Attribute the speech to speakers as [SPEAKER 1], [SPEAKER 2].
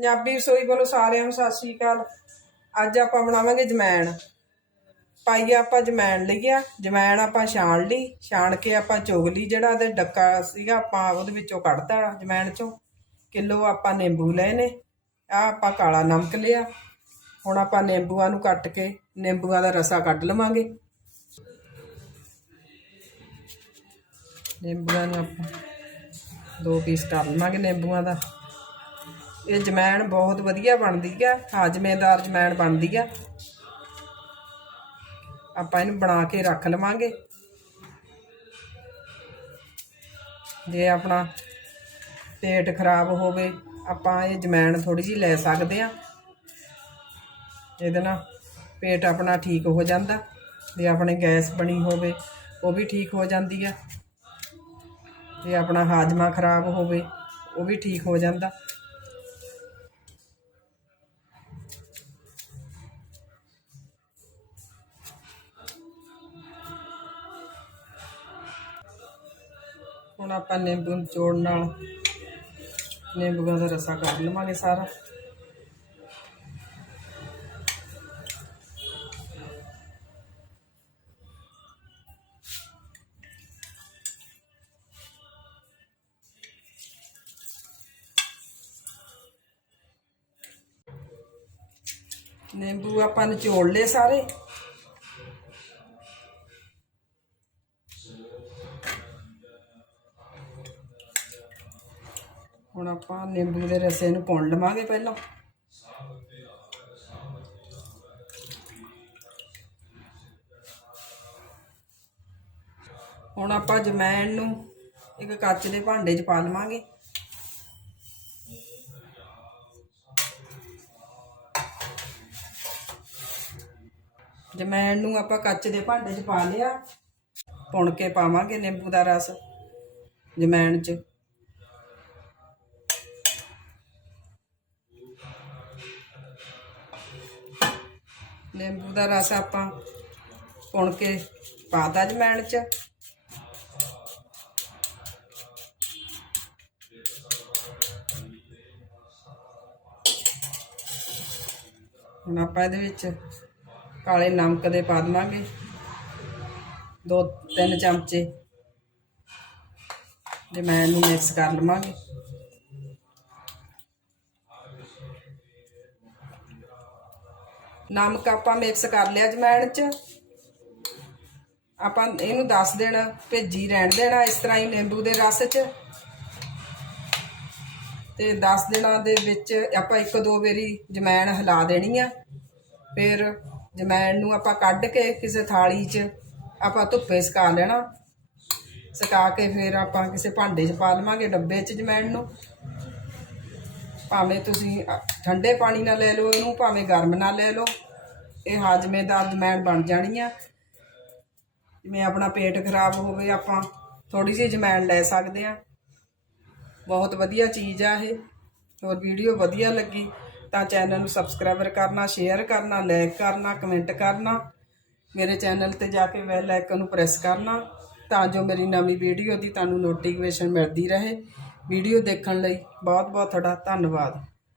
[SPEAKER 1] ਪੰਜਾਬੀ ਰਸੋਈ ਵੱਲੋਂ ਸਾਰਿਆਂ ਨੂੰ ਸਤਿ ਸ਼੍ਰੀ ਅਕਾਲ। ਅੱਜ ਆਪਾਂ ਬਣਾਵਾਂਗੇ ਜਮੈਣ। ਪਾਈਆ ਆਪਾਂ ਜਮੈਣ ਲਈਆ ਜਮੈਣ ਆਪਾਂ ਛਾਣ ਲਈ। ਛਾਣ ਕੇ ਆਪਾਂ ਚੁਗ ਲਈ ਜਿਹੜਾ ਉਹਦੇ ਡੱਕਾ ਸੀਗਾ ਆਪਾਂ ਉਹਦੇ ਵਿੱਚੋਂ ਕੱਢਤਾ ਜਮੈਣ ਚੋਂ। ਕਿਲੋ ਆਪਾਂ ਨਿੰਬੂ ਲਏ ਨੇ। ਆ ਆਪਾਂ ਕਾਲਾ ਨਮਕ ਲਿਆ। ਹੁਣ ਆਪਾਂ ਨਿੰਬੂਆਂ ਨੂੰ ਕੱਟ ਕੇ ਨਿੰਬੂਆਂ ਦਾ ਰਸਾ ਕੱਢ ਲਵਾਂਗੇ। ਨਿੰਬੂਆਂ ਨੂੰ ਆਪਾਂ ਦੋ ਪੀਸ ਕਰ ਲਵਾਂਗੇ ਨਿੰਬੂਆਂ ਦਾ। ਇਹ ਜਮੈਣ ਬਹੁਤ ਵਧੀਆ ਬਣਦੀ ਆ, ਹਾਜਮੇਦਾਰ ਜਮੈਣ ਬਣਦੀ ਆ। ਆਪਾਂ ਇਹਨੂੰ ਬਣਾ ਕੇ ਰੱਖ ਲਵਾਂਗੇ। ਜੇ ਆਪਣਾ ਪੇਟ ਖਰਾਬ ਹੋਵੇ, ਆਪਾਂ ਇਹ ਜਮੈਣ ਥੋੜੀ ਜਿਹੀ ਲੈ ਸਕਦੇ ਆ। ਇਹਦੇ ਨਾਲ ਪੇਟ ਆਪਣਾ ਠੀਕ ਹੋ ਜਾਂਦਾ। ਜੇ ਆਪਣੇ ਗੈਸ ਬਣੀ ਹੋਵੇ, ਉਹ ਵੀ ਠੀਕ ਹੋ ਜਾਂਦੀ ਆ। ਜੇ ਆਪਣਾ ਹਾਜਮਾ ਖਰਾਬ ਹੋਵੇ, ਉਹ ਵੀ ਠੀਕ ਹੋ ਜਾਂਦਾ। ਹੁਣ ਆਪਾਂ ਨਿੰਬੂ ਨਿਚੋੜ ਨਾਲ ਨਿੰਬੂਆਂ ਦਾ ਰਸਾ ਕੱਢ ਲਵਾਂਗੇ ਸਾਰਾ। ਨਿੰਬੂ ਆਪਾਂ ਨਿਚੋੜ ਲਏ ਸਾਰੇ। ਹੁਣ ਆਪਾਂ ਨਿੰਬੂ ਦੇ ਰਸੇ ਨੂੰ ਪੁਣ ਲਵਾਂਗੇ ਪਹਿਲਾਂ। ਹੁਣ ਆਪਾਂ ਜਮੈਣ ਨੂੰ ਇੱਕ ਕੱਚ ਦੇ ਭਾਂਡੇ 'ਚ ਪਾ ਲਵਾਂਗੇ। ਜਮੈਣ ਨੂੰ ਆਪਾਂ ਕੱਚ ਦੇ ਭਾਂਡੇ 'ਚ ਪਾ ਲਿਆ। ਪੁਣ ਕੇ ਪਾਵਾਂਗੇ ਨਿੰਬੂ ਦਾ ਰਸ ਜਮੈਣ 'ਚ। ਨਿੰਬੂ ਦਾ ਰਸ ਆਪਾਂ ਪੁਣ ਕੇ ਪਾਤਾ ਜਮੈਣ 'ਚ। ਹੁਣ ਆਪਾਂ ਇਹਦੇ ਵਿੱਚ ਕਾਲੇ ਨਮਕ ਦੇ ਪਾ ਦੇਵਾਂਗੇ। ਦੋ ਤਿੰਨ ਚਮਚੇ। ਜਮੈਣ ਨੂੰ ਮਿਕਸ ਕਰ ਲਵਾਂਗੇ। ਨਮਕ ਆਪਾਂ ਮਿਕਸ ਕਰ ਲਿਆ ਜਮੈਣ ਚ। ਆਪਾਂ ਇਹਨੂੰ 10 ਦਿਨ ਭੇਜੀ, ਰਹਿਣ ਦੇਣਾ ਇਸ ਤਰ੍ਹਾਂ ਹੀ ਨਿੰਬੂ ਦੇ ਰਸ ਚ। ਤੇ 10 ਦਿਨਾਂ ਦੇ ਵਿੱਚ ਆਪਾਂ ਇੱਕ ਦੋ ਵਾਰੀ ਜਮੈਣ ਹਿਲਾ ਦੇਣੀ ਆ। ਫਿਰ ਜਮੈਣ ਨੂੰ ਆਪਾਂ ਕੱਢ ਕੇ ਕਿਸੇ ਥਾਲੀ 'ਚ ਆਪਾਂ ਧੁੱਪੇ ਸੁਕਾ ਲੈਣਾ। ਸੁਕਾ ਕੇ ਫਿਰ ਆਪਾਂ ਕਿਸੇ ਭਾਂਡੇ 'ਚ ਪਾ ਲਵਾਂਗੇ ਡੱਬੇ 'ਚ ਜਮੈਣ ਨੂੰ। ਭਾਵੇਂ ਤੁਸੀਂ ਠੰਡੇ ਪਾਣੀ ਨਾਲ ਲੈ ਲਓ, ਇਹਨੂੰ ਭਾਵੇਂ ਗਰਮ ਨਾਲ ਲੈ ਲਓ, ਇਹ ਹਾਜਮੇਦਾਰ ਜਮੈਣ ਬਣ ਜਾਣੀ ਆ। ਜਿਵੇਂ ਆਪਣਾ ਪੇਟ ਖਰਾਬ ਹੋਵੇ, ਆਪਾਂ ਥੋੜੀ ਜਿਹੀ ਜਮੈਣ ਲੈ ਸਕਦੇ ਆ। ਬਹੁਤ ਵਧੀਆ ਚੀਜ਼ ਆ ਇਹ। ਹੋਰ ਵੀਡੀਓ ਵਧੀਆ ਲੱਗੀ ਤਾਂ ਚੈਨਲ ਨੂੰ ਸਬਸਕ੍ਰਾਈਬਰ ਕਰਨਾ, ਸ਼ੇਅਰ ਕਰਨਾ, ਲਾਈਕ ਕਰਨਾ, ਕਮੈਂਟ ਕਰਨਾ। ਮੇਰੇ ਚੈਨਲ ਤੇ ਜਾ ਕੇ ਬੈਲ ਆਈਕਨ ਨੂੰ ਪ੍ਰੈਸ ਕਰਨਾ ਤਾਂ ਜੋ ਮੇਰੀ ਨਵੀਂ ਵੀਡੀਓ ਦੀ ਤੁਹਾਨੂੰ ਨੋਟੀਫਿਕੇਸ਼ਨ ਮਿਲਦੀ ਰਹੇ। ਵੀਡੀਓ ਦੇਖਣ ਲਈ ਬਹੁਤ ਬਹੁਤ ਤੁਹਾਡਾ ਧੰਨਵਾਦ।